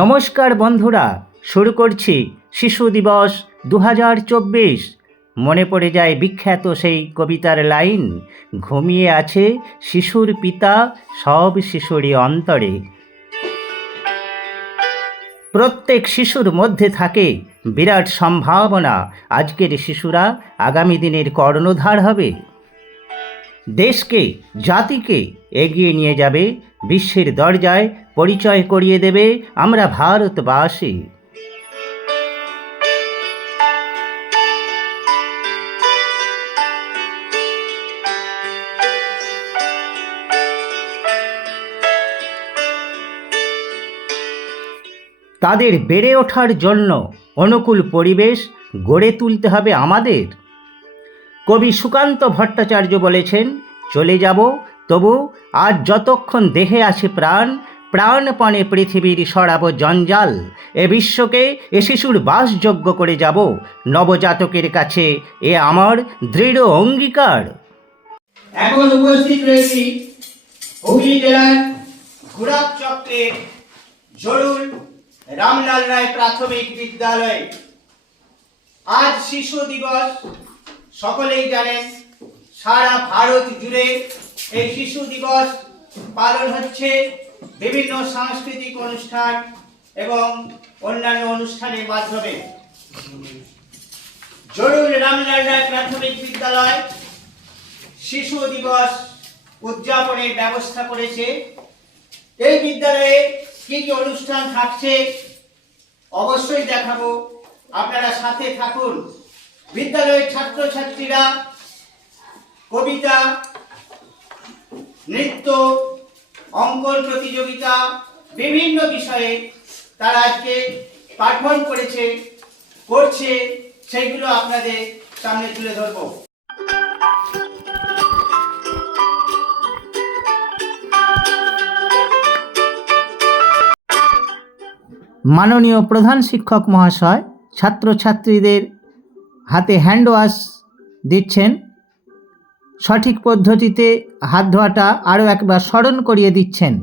নমস্কার বন্ধুরা, শুরু করছি শিশু দিবস দু হাজার চব্বিশ। মনে পড়ে যায় বিখ্যাত সেই কবিতার লাইন, ঘুমিয়ে আছে শিশুর পিতা সব শিশুরই অন্তরে। প্রত্যেক শিশুর মধ্যে থাকে বিরাট সম্ভাবনা, আজকের শিশুরা আগামী দিনের কর্ণধার হবে। দেশকে, জাতিকে এগিয়ে নিয়ে যাবে বিশ্বের দরজায় পরিচয় করিয়ে দেবে আমরা ভারতবাসী। তাদের বেড়ে ওঠার জন্য অনুকূল পরিবেশ গড়ে তুলতে হবে আমাদের। কবি সুকান্ত ভট্টাচার্য বলেছেন, চলে যাব, তবু আজ যতক্ষণ দেহে আছে প্রাণ প্রাণপণে পৃথিবীর সরাব জঞ্জাল, এ বিশ্বকে এ শিশুর বাসযোগ্য করে যাব, নবজাতকের কাছে এ আমার দৃঢ় অঙ্গীকার। এখন উপস্থিত রয়েছি হুগলি জেলার ঘুরাব চক্রের জরুল রামলাল রায় প্রাথমিক বিদ্যালয়ে। আজ শিশু দিবস, সকলেই জানেন, সারা ভারত জুড়ে এই শিশু দিবস পালন হচ্ছে। বিভিন্ন সাংস্কৃতিক অনুষ্ঠান এবং অন্যান্য অনুষ্ঠানের মাধ্যমে। জরুল রামলাল রায় প্রাথমিক বিদ্যালয় শিশু দিবস উদযাপনের ব্যবস্থা করেছে। এই বিদ্যালয়ে কি কি অনুষ্ঠান থাকছে অবশ্যই দেখাবো। আপনারা সাথে থাকুন। বিদ্যালয়ের ছাত্রছাত্রীরা কবিতা, নৃত্য অঙ্কন প্রতিযোগিতা বিভিন্ন বিষয়ে তারা আজকে পাঠন করেছে, করছে, সেইগুলো আপনাদের সামনে তুলে ধরবো। মাননীয় প্রধান শিক্ষক মহাশয়, ছাত্রছাত্রীদের হাতে হ্যান্ড ওয়াশ দিচ্ছেন। সঠিক পদ্ধতিতে হাত ধোয়াটা আরও একবার স্মরণ করিয়ে দিচ্ছেন।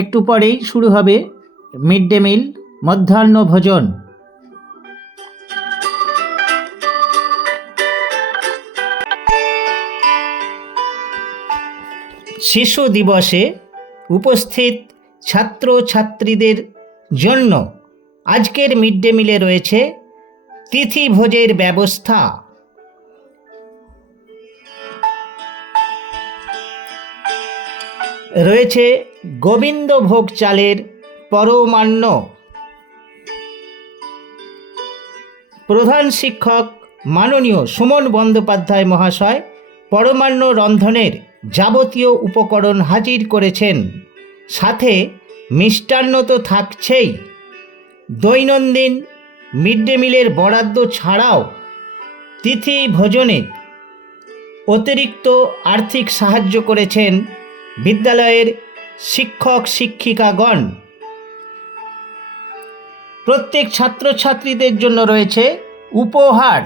একটু পরেই শুরু হবে মিড ডে মিল, মধ্যাহ্ন ভোজন। শিশু দিবসে উপস্থিত ছাত্র ছাত্রীদের জন্য আজকের মিড ডে মিলে রয়েছে তিথি ভোজের ব্যবস্থা। রয়েছে গোবিন্দভোগ চালের পরমান্ন। প্রধান শিক্ষক মাননীয় সুমন বন্দ্যোপাধ্যায় মহাশয় পরমান্ন রন্ধনের যাবতীয় উপকরণ হাজির করেছেন। সাথে মিষ্টান্ন তো থাকছেই। দৈনন্দিন মিড ডে মিলের বরাদ্দ ছাড়াও তিথি ভোজনে অতিরিক্ত আর্থিক সাহায্য করেছেন বিদ্যালয়ের শিক্ষক শিক্ষিকাগণ। প্রত্যেক ছাত্রছাত্রীদের জন্য রয়েছে উপহার।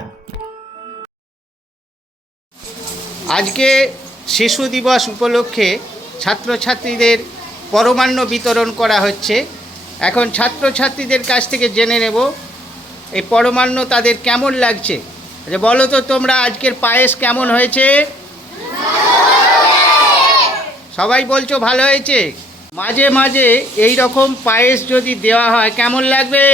আজকে শিশু দিবস উপলক্ষে ছাত্রছাত্রীদের পরমান্ন বিতরণ করা হচ্ছে। এখন ছাত্রছাত্রীদের কাছ থেকে জেনে নেব, এই পরমান্ন তাদের কেমন লাগছে? আচ্ছা বলো তো তোমরা আজকের পায়েস কেমন হয়েছে? সবাই বলছো ভালো হয়েছে? মাঝে মাঝে এই রকম পায়েস যদি দেওয়া হয়, কেমন লাগবে?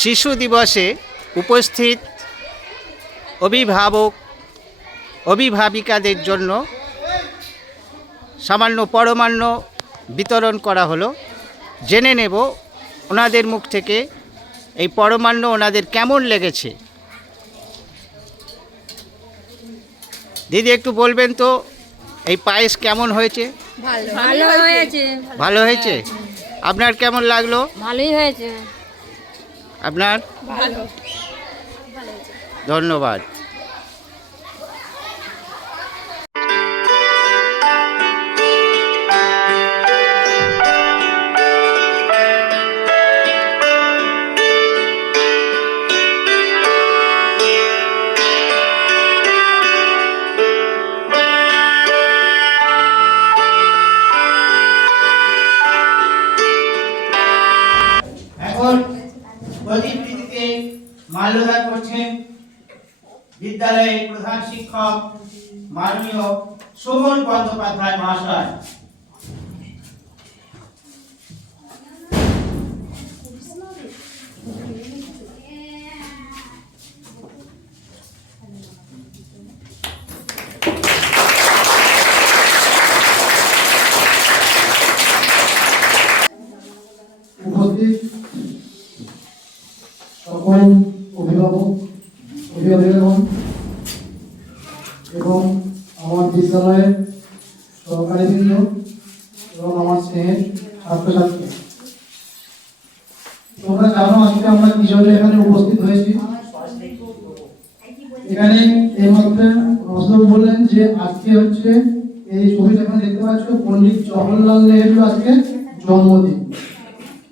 শিশু দিবসে উপস্থিত অভিভাবক অভিভাবিকাদের জন্য সামান্য পরমান্ন বিতরণ করা হলো। জেনে নেব ওনাদের মুখ থেকে এই পরমান্ন ওনাদের কেমন লেগেছে। দিদি একটু বলবেন তো এই পায়েস কেমন হয়েছে? ভালো। হয়েছে। ভালো হয়েছে? আপনার কেমন লাগল? ভালোই হয়েছে। আপনার? ধন্যবাদ। প্রতিকৃতিতে মাল্যদান করছেন বিদ্যালয়ের প্রধান শিক্ষক মাননীয় সুমন বন্দ্যোপাধ্যায় মহাশয়। সকল অভিভাবক, অভিভাবকগণ এবং আমার বিদ্যালয়ের সহকারীবৃন্দ এবং আমার স্নেহের ছাত্রছাত্রী। তোমরা জানো আজকে আমরা কি জন্য এখানে উপস্থিত হয়েছি। এখানে এই মাত্র রসদ বললেন যে আজকে হচ্ছে এই ছবিটা এখানে দেখতে পাচ্ছ, পণ্ডিত জওহরলাল নেহেরু আজকে জন্মদিন।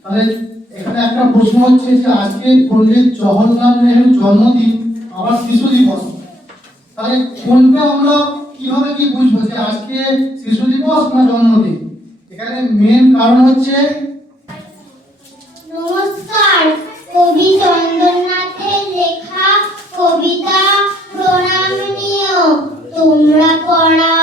তাহলে এখানে একটা প্রশ্ন হচ্ছে যে আজকে পণ্ডিত জওহরলাল নেহরুর জন্মদিন, আবার শিশু দিবস। তাহলে কোনটা আমরা কীভাবে কি বুঝব যে আজকে শিশু দিবস না জন্মদিন? এখানে মেন কারণ হচ্ছে নমস্কার, কবি চন্দ্রনাথের লেখা কবিতা প্রণাম নিও তোমরা পড়াও।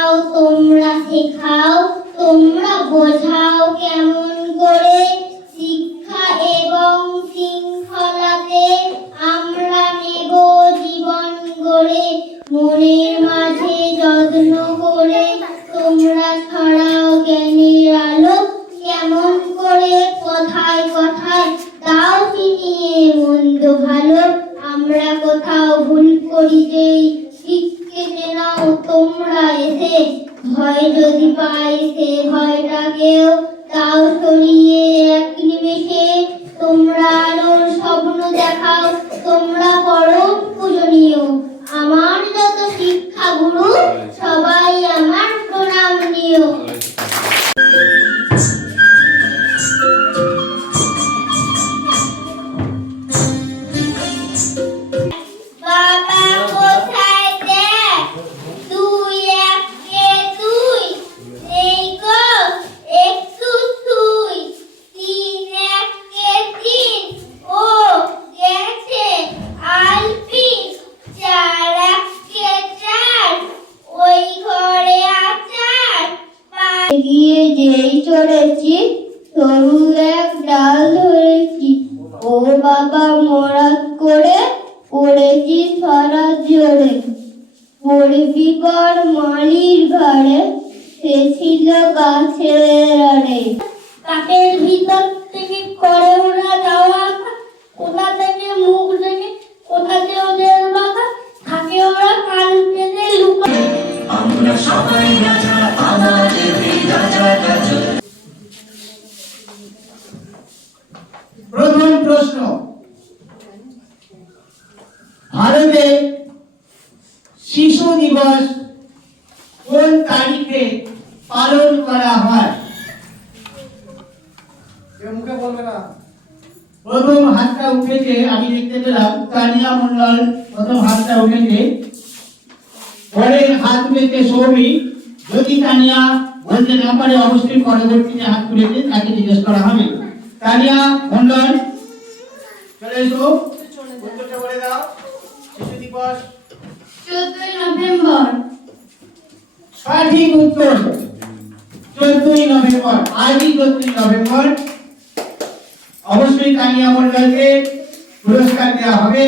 মন্দ ভালো, আমরা কোথাও ভুল করি যেই শিখকে চেনাও তোমরা এসে ভয় যদি পাই সে ভয়টাকেও তাও সরিয়ে এক নিমেষে তোমরা গাছের আড়ে প্রথম হাতটা উঠেছে আমি দেখতে পেলাম তানিয়া মন্ডল প্রথম হাতটা উঠেছে। পরের হাত উঠেছে সৌমিক যদি তানিয়া বলতে না পারে অবশ্যই পরবর্তীতে হাত তুলেছে তাকে জিজ্ঞেস করা হবে। তানিয়া মন্ডল চলে এসো। উত্তরটা বলে দাও শিশু দিবস। চোদ্দই নভেম্বর। সঠিক উত্তর চোদ্দই নভেম্বর। আজই চোদ্দই নভেম্বর। অবশ্যই তানিয়া মন্ডলকে পুরস্কার দেওয়া হবে।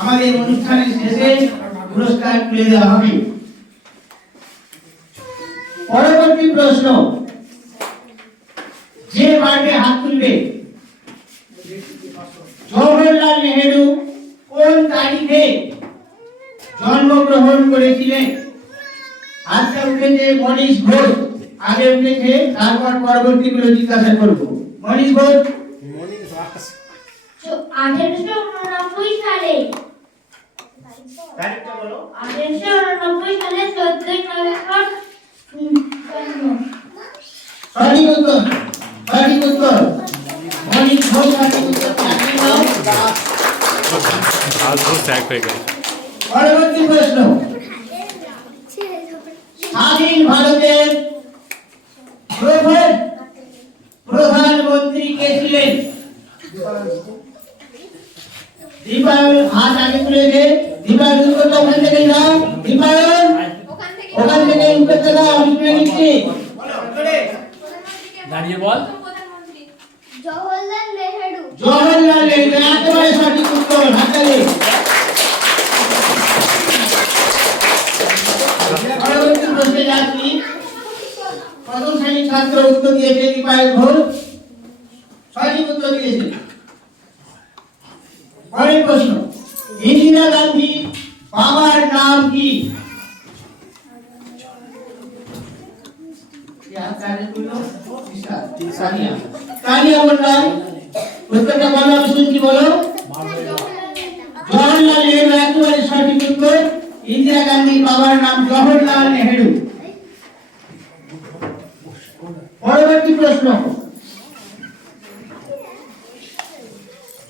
আমাদের অনুষ্ঠানের শেষে পুরস্কার তুলে দেওয়া হবে। পরবর্তী প্রশ্ন, যে পারবে হাত তুলবে? জওহরলাল নেহেরু কোন তারিখে জন্মগ্রহণ করেছিলেন? আজকে উঠেছে মনীষ ঘোষ, আগে উঠেছে, তারপর পরবর্তীগুলো জিজ্ঞাসা করব। মনীষ ঘোষ আঠেরোশো উননব্বই সালে আঠেরোশো উননব্বই সালে চোদ্দই নভেম্বর সঠিক উত্তর সঠিক উত্তর অনেক ঘোষ সঠিক উত্তর পরবর্তী প্রশ্ন। স্বাধীন ভারতের প্রথম প্রধানমন্ত্রী কে ছিলেন দীপায়ন হাত আগে তুলেছে দীপায়ন উত্তরটা ওখান থেকে দাও দীপায়ন ওখান থেকে উত্তরটা দাও আমি তুলে নিচ্ছি। দাঁড়িয়ে বল। জওহরলাল নেহরু একেবারে সঠিক উত্তর হাততালি পরবর্তী প্রশ্নে যাচ্ছি প্রথম শ্রেণির ছাত্র উত্তর দিয়েছে দীপায়ন ঘোষ সঠিক উত্তর দিয়েছে পরের প্রশ্ন ইন্দিরা গান্ধী বাবার নাম কি তানিয়া মন্ডল উত্তরটা বলো আমি শুনছি বলো জওয়াহরলাল নেহরু একেবারে সঠিক উত্তর ইন্দিরা গান্ধী বাবার নাম জওহরলাল নেহরু। পরবর্তী প্রশ্ন।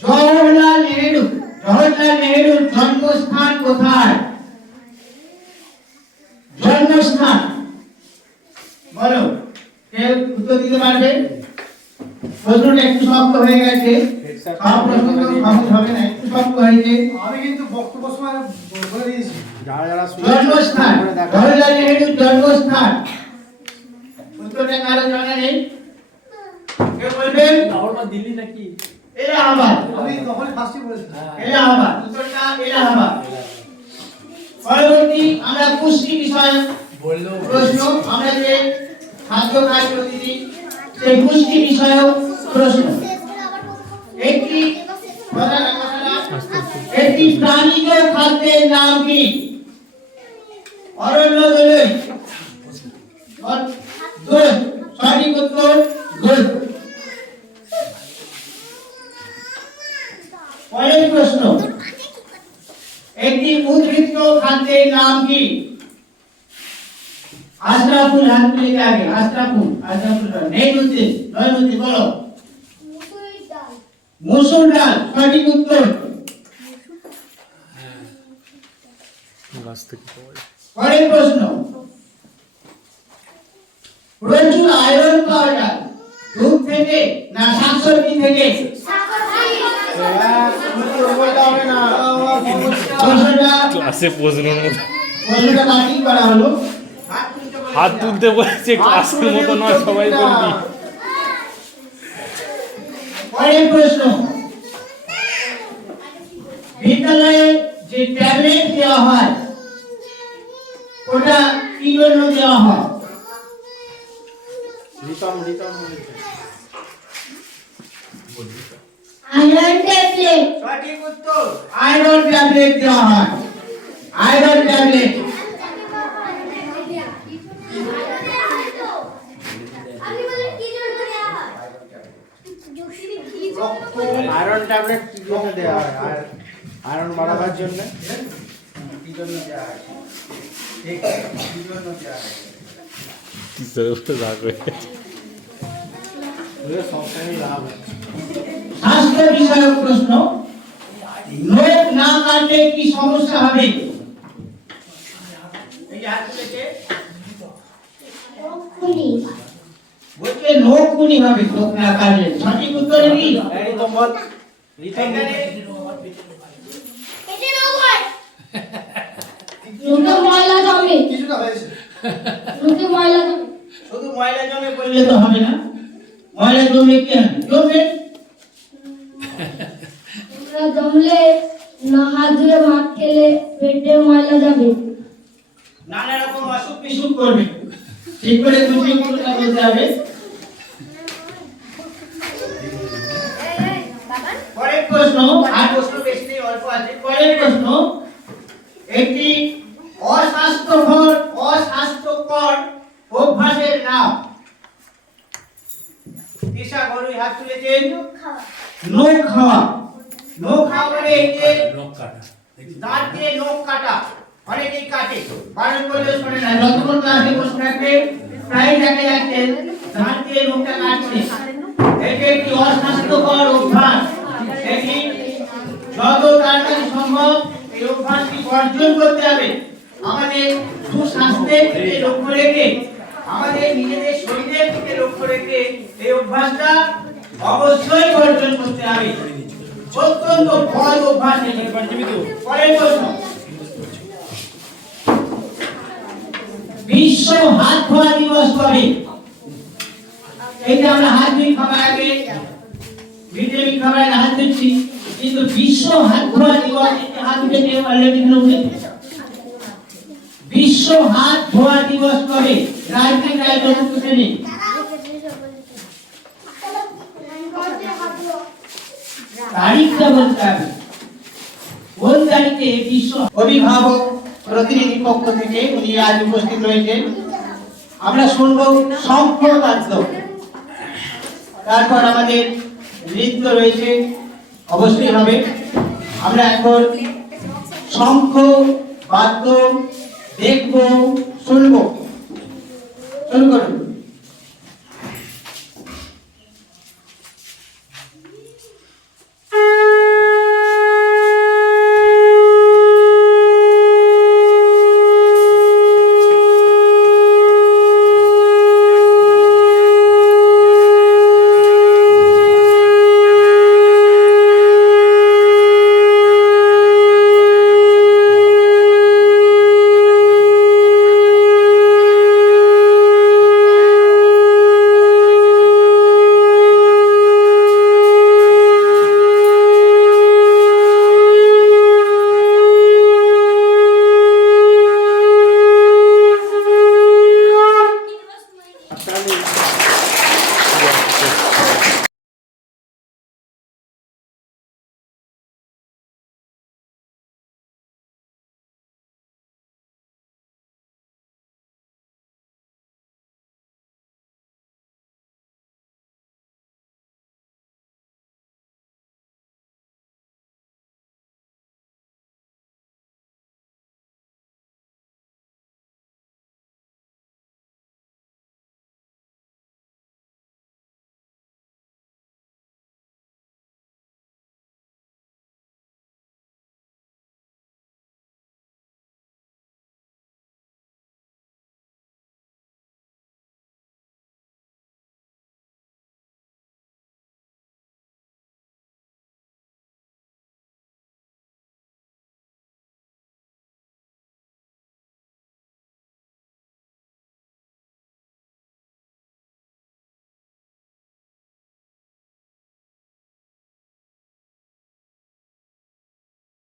জওহরলাল নেহরু জওহরলাল নেহরুর জন্মস্থান কোথায়? জন্মস্থান। বলো কেউ উত্তর দিতে পারবে? প্রশ্নটা একটু শক্ত হয়ে গেছে। সব প্রশ্ন তো সহজ হবে না একটু শক্ত হয়েছে আমি কিন্তু বক্তব্য সময় বলে দিয়েছি। জন্মস্থান। জওহরলাল নেহরুর জন্মস্থান। উত্তরটা কারও জানা নেই। কেউ বলবেন? দিল্লি নাকি? এলাহাবাদ। আমি তখনই ফার্স্টই বলেছি এলাহাবাদ। উত্তরটা এলাহাবাদ। পরবর্তী আমরা পুষ্টি বিষয় বলল প্রশ্ন। আমরা যে খাদ্য খাই প্রতিদিন সেই পুষ্টি বিষয়ক প্রশ্ন। একটি। একটি প্রাণীজ খাদ্যের নাম কি? অরণ্য দোলই দোল উত্তর দোল পরের প্রশ্ন একটি উদ্ভিদ খাদ্যের নাম কি আশরাফুল হাত তুলে আগে আশরাফুল আশরাফুল নেই বুঝতে নয় বুঝতে বলো মসুর ডাল সঠিক উত্তর পরের প্রশ্ন। প্রচুর আয়রন পাওয়া যায়। দুধ থেকে না শাকসবজি থেকে? ক্লাসে প্রশ্নের মতো। হাত তুলতে বলেছে ক্লাসের মতো নয় সবাই বলবি। পরের প্রশ্ন। বিদ্যালয়ে যে ট্যাবলেট দেওয়া হয় ওটা কি জন্য দেওয়া হয়। আয়রন ট্যাবলেট সঠিক উত্তর আয়রন ট্যাবলেট দেওয়া হয়। Iron tablet. আয়রন ট্যাবলেট কি জন্য দেওয়া হয়। আয়রন বাড়াবার জন্য কি জন্য দেওয়া হয়। স্বাস্থ্য বিষয়ক প্রশ্ন। নখ না কাটলে কি সমস্যা হবে? খুনি বলছে নখ কুনি হবে নখ না কাটলে। সঠিক উত্তর কি? এখানে মুখে ময়লা জমে। কিছুটা হয়েছে। মুখে ময়লা জমে। শুধু ময়লা জমে পড়লে তো হবে না। ময়লা জমে কি জমবে জমলে না হাত ধুয়ে ভাত খেলে পেটে ময়লা যাবে। নানা রকম অসুখ বিসুখ করবে। ঠিক করে দুটি কথা বলতে হবে পরের প্রশ্ন আর প্রশ্ন বেশি নেই অল্প আছে। পরের প্রশ্ন একটি অস্বাস্থ্যকর অস্বাস্থ্যকর অভ্যাসের নাম। দিশা ঘরুই হাত তুলেছেন। নখ খাওয়া। নখ খাবারে এই যে দাঁত দিয়ে নখ কাটা। অনেকেই কাটে। বারণ করলে শোনে না। যতক্ষণ ক্লাসে বসে থাকবে প্রায় দেখা যাচ্ছে দাঁত দিয়ে নখটা কাটছে। এটি একটি অস্বাস্থ্যকর অভ্যাস। এটি যত তাড়াতাড়ি সম্ভব এই অভ্যাসটি বর্জন করতে হবে। আমাদের সুস্বাস্থ্যের দিকে লক্ষ্য রেখে, আমাদের নিজেদের শরীরের দিকে লক্ষ্য রেখে এই অভ্যাসটা অবশ্যই বর্জন করতে হবে। অত্যন্ত বড় অভ্যাস পরের প্রশ্ন। বিশ্ব হাত ধোয়া দিবস কবে? এই যে আমরা হাত ধুই খাবার আগে। ভিটামিন খাবার আগে হাত ধুচ্ছি। কিন্তু বিশ্ব হাত ধোয়া দিবস হাত ধুতে পারলে উঠে। বিশ্ব হাত ধোয়া দিবস কবে? রায় চতুর্থ শ্রেণি তারিখটা বলতে হবে। কোন তারিখে বিশ্ব অভিভাবক প্রতিনিধি পক্ষ থেকে উনি আজ উপস্থিত রয়েছেন। আমরা শুনব বাদ্য। তারপর আমাদের নৃত্য রয়েছে, অবশ্যই হবে। আমরা এখন শঙ্খ বাদ্য দেখব শুনব শুরু করুন